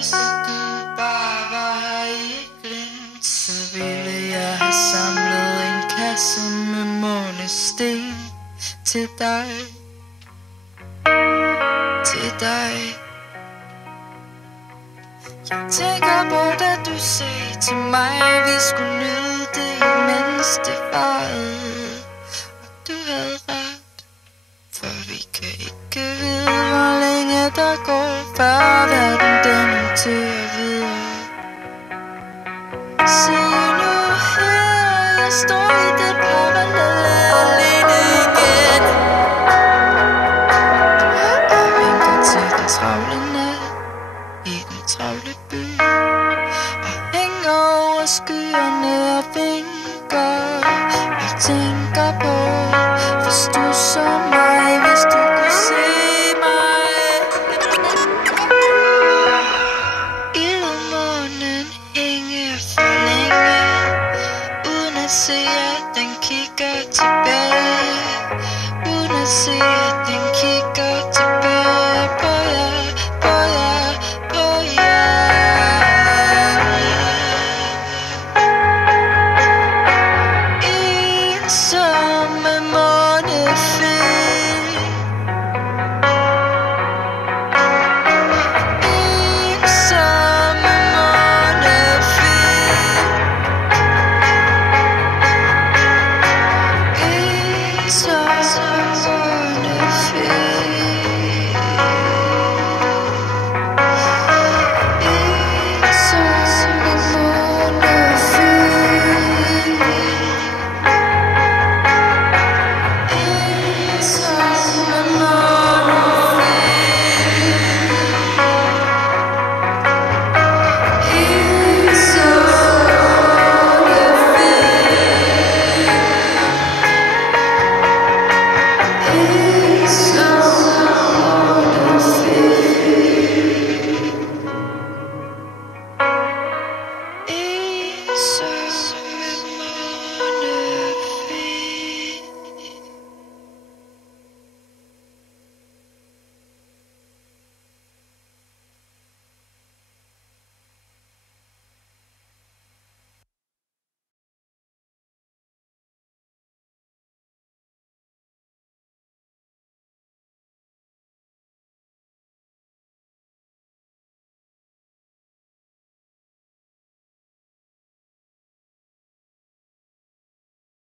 Hvis du bare var her i et glimt, så ville jeg have samlet en kasse med månesten til dig. Til dig. Jeg tænker på, da du sagde til mig, at vi skulle nyde det, mens det varede. Og du havde ret, for vi kan ikke vide, hvor længe der går, før verden den noterer videre. Se nu her, jeg står i det parallelle alene igen, og vinker til den travle nat i den travle by, og hænger over skyerne og vinker. Jeg tænker på, hvis du så mig, hvis du kunne se